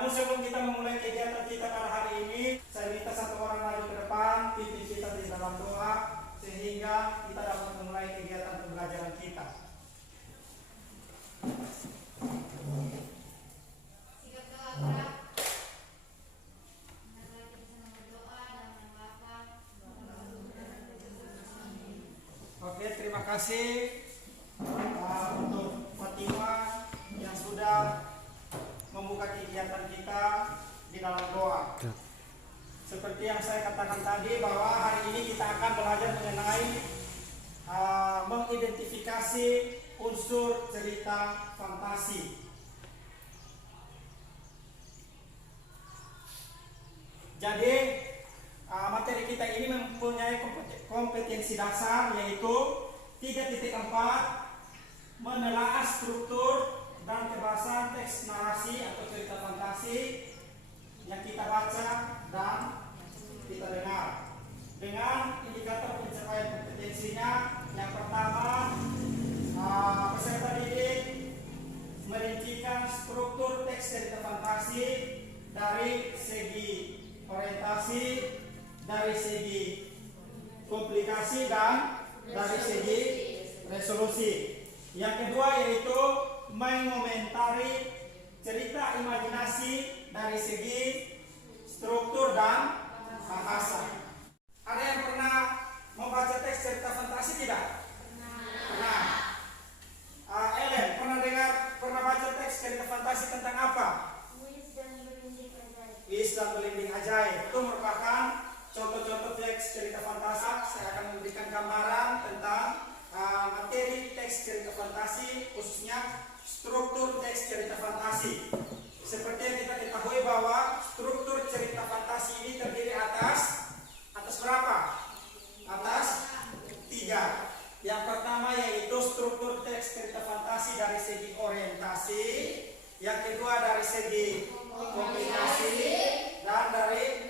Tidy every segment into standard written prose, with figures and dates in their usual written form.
Namun sebelum kita memulai kegiatan kita pada hari ini, saya minta satu orang maju ke depan, pimpin kita di dalam doa, sehingga kita dapat memulai kegiatan pembelajaran kita. Oke, terima kasih untuk Fatima yang sudah membuka kegiatan kita di dalam doa. Seperti yang saya katakan tadi, bahwa hari ini kita akan belajar mengenai mengidentifikasi unsur cerita fantasi. Jadi materi kita ini mempunyai kompetensi dasar, yaitu 3.4 menelaah struktur dan kebahasan teks narasi atau cerita fantasi yang kita baca dan kita dengar. Dengan indikator pencapaian kompetensinya, yang pertama, peserta didik merincikan struktur teks cerita fantasi dari segi orientasi, dari segi komplikasi, dan dari segi resolusi. Yang kedua yaitu mengomentari cerita imajinasi dari segi struktur dan bahasa. Ada yang pernah membaca teks cerita fantasi tidak? Pernah. Ellen, pernah baca teks cerita fantasi tentang apa? Wis dan Belinding Ajaib. Itu merupakan contoh-contoh teks cerita fantasi. Saya akan memberikan gambaran tentang materi teks cerita fantasi, khususnya struktur teks cerita fantasi. Seperti yang kita ketahui bahwa struktur cerita fantasi ini terdiri atas berapa? Atas 3. Yang pertama yaitu struktur teks cerita fantasi dari segi orientasi, yang kedua dari segi komunikasi, dan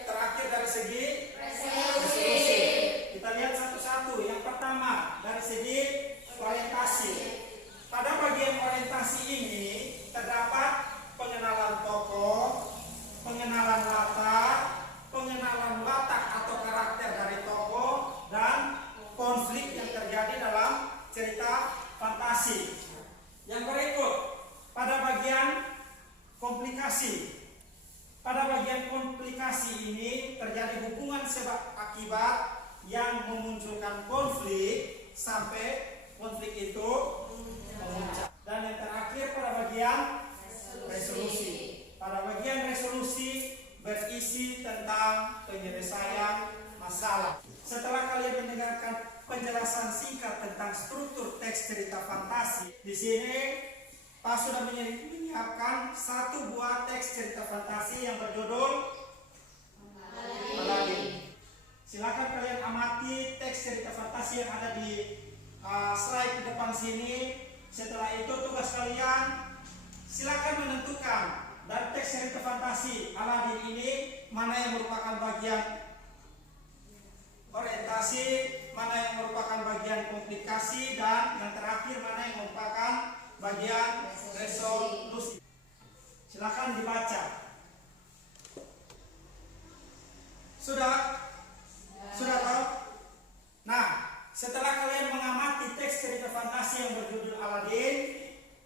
terakhir dari segi resolusi. Kita lihat satu-satu. Yang pertama dari segi orientasi. Pada bagian orientasi ini terdapat pengenalan tokoh, pengenalan latar atau karakter dari tokoh, dan konflik yang terjadi dalam cerita fantasi. Yang berikut pada bagian komplikasi. Pada bagian komplikasi ini terjadi hubungan sebab akibat yang memunculkan konflik sampai konflik itu memuncak. Dan yang terakhir pada bagian resolusi. Pada bagian resolusi berisi tentang penyelesaian masalah. Setelah kalian mendengarkan penjelasan singkat tentang struktur teks cerita fantasi, di sini Pak sudah menyiapkan satu buah teks cerita fantasi yang berjudul Aladin. Silakan kalian amati teks cerita fantasi yang ada di slide di depan sini. Setelah itu tugas kalian silakan menentukan dari teks cerita fantasi Aladin ini mana yang merupakan bagian orientasi, mana yang merupakan bagian komplikasi, dan yang terakhir mana yang merupakan bagian resolusi. Silakan dibaca. Sudah tahu? Nah, setelah kalian mengamati teks cerita fantasi yang berjudul Aladin,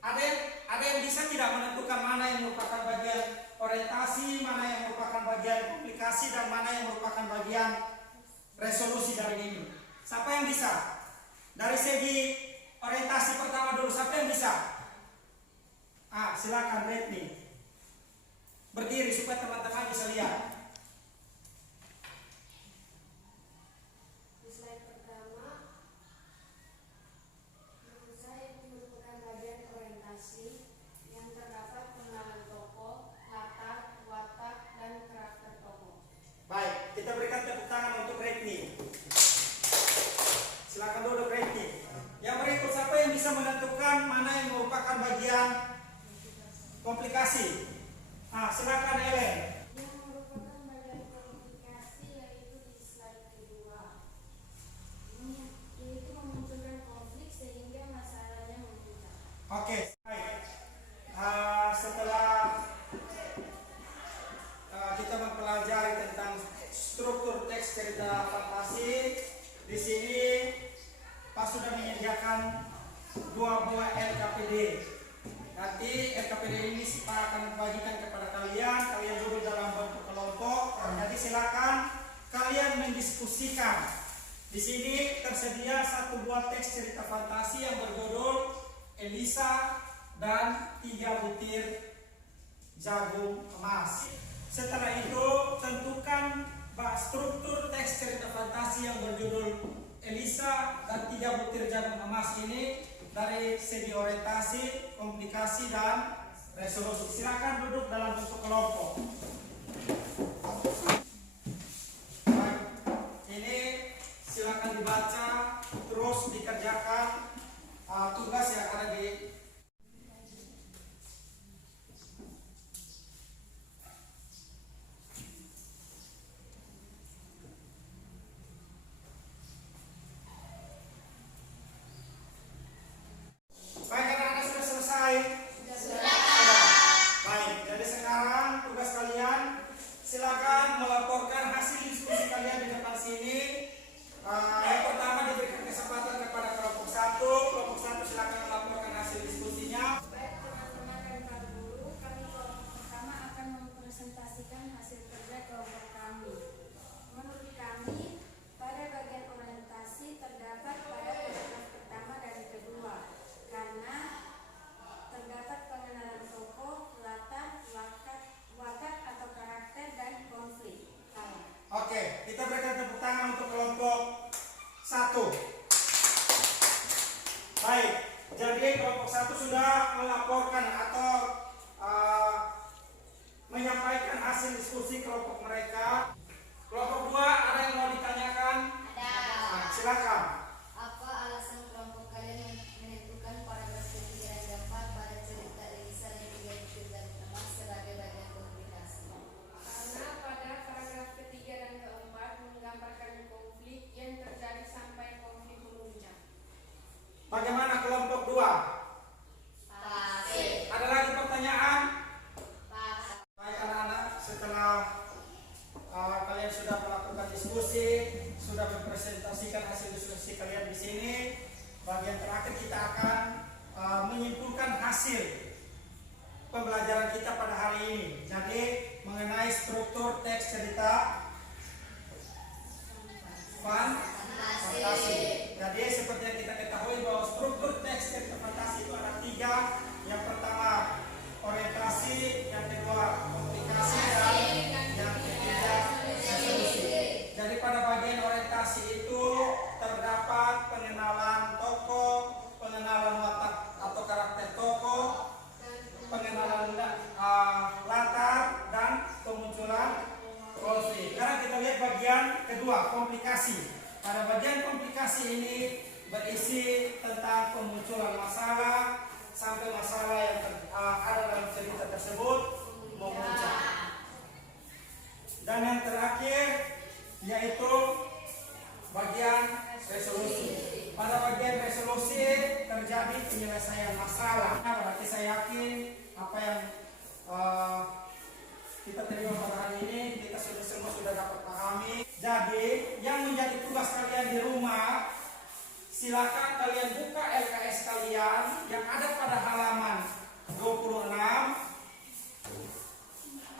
ada yang bisa tidak menentukan mana yang merupakan bagian orientasi, mana yang merupakan bagian komplikasi, dan mana yang merupakan bagian resolusi dari ini? Siapa yang bisa? Dari segi orientasi pertama dulu, siapa yang bisa? Silakan Retni. Berdiri supaya teman-teman bisa lihat. Di slide pertama, menurut saya itu merupakan bagian orientasi yang terdapat pengenalan tokoh, latar, watak, dan karakter tokoh. Baik, kita berikan tepuk tangan untuk Retni. Silakan duduk Retni. Yang berikut, siapa yang bisa menentukan mana yang merupakan bagian komplikasi? Silakan Ellen. Yang merupakan bagian komplikasi yaitu di slide kedua, yaitu memunculkan konflik sehingga masalahnya memuncak. Oke, baik. Setelah KPD ini Pak akan bagikan kepada kalian. Kalian duduk dalam bentuk kelompok. Jadi silakan kalian mendiskusikan. Di sini tersedia satu buah teks cerita fantasi yang berjudul Elisa dan 3 butir jagung emas. Setelah itu tentukan struktur teks cerita fantasi yang berjudul Elisa dan 3 butir jagung emas ini dari segi orientasi, komunikasi, dan resolusi. Silakan duduk dalam bentuk kelompok. Baik, ini silakan dibaca, terus dikerjakan tugas yang ada di Baik, jadi kelompok 1 sudah melaporkan atau menyampaikan hasil diskusi kelompok mereka. Kelompok 2 ada yang mau ditanyakan? Ada. Silakan. Apa alasan kelompok kalian menentukan paragraf ketiga dan keempat pada cerita Elisa dan 3 butir jagung emas sebagai bagian komunikasi? Karena pada paragraf ketiga dan keempat menggambarkan konflik yang terjadi sampai konflik memuncak. Bagaimana kelompok 2? Ada lagi pertanyaan? Baik anak-anak, setelah kalian sudah melakukan diskusi, sudah mempresentasikan hasil diskusi kalian di sini, bagian terakhir kita akan menyimpulkan hasil pembelajaran kita pada hari ini. Jadi mengenai struktur teks cerita fantasi. Jadi seperti yang kita ketahui bahwa struktur teks cerita fantasi itu ada 3. Yang pertama orientasi, yang kedua komunikasi, dan yang ketiga resolusi. Jadi pada bagian orientasi itu terdapat pengenalan tokoh, pengenalan watak atau karakter tokoh, pengenalan latar, dan kemunculan konflik. Sekarang kita lihat bagian kedua, komplikasi. Pada bagian komplikasi ini berisi tentang kemunculan masalah sampai masalah yang ada dalam cerita tersebut memuncak. Dan yang terakhir yaitu bagian resolusi. Pada bagian resolusi terjadi penyelesaian masalah. Berarti saya yakin apa yang kita terima pada hari ini kita semua sudah dapat pahami. Jadi yang menjadi tugas kalian di rumah, silakan kalian buka LKS kalian yang ada pada halaman 26.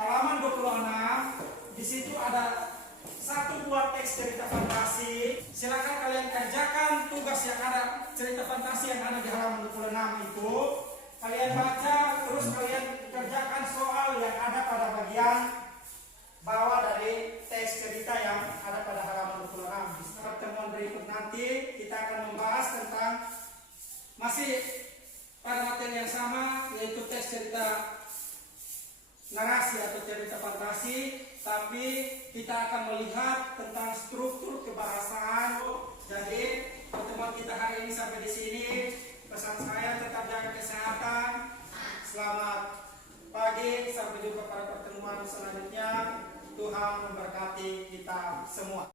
Halaman 26, di situ ada satu buah teks cerita fantasi. Silakan kalian kerjakan tugas yang ada cerita fantasi yang ada di halaman 26 itu. Kalian baca, terus kalian kerjakan soal yang ada pada bagian bawah dari teks cerita yang ada pada halaman 26. Di pertemuan berikut nanti kita akan membahas tentang masih pada materi yang sama, yaitu teks cerita narasi atau cerita fantasi, tapi kita akan melihat tentang struktur kebahasaan. Jadi pertemuan kita hari ini sampai di sini. Pesan saya tetap jaga kesehatan. Selamat pagi, sampai jumpa pada pertemuan selanjutnya. Tuhan memberkati kita semua.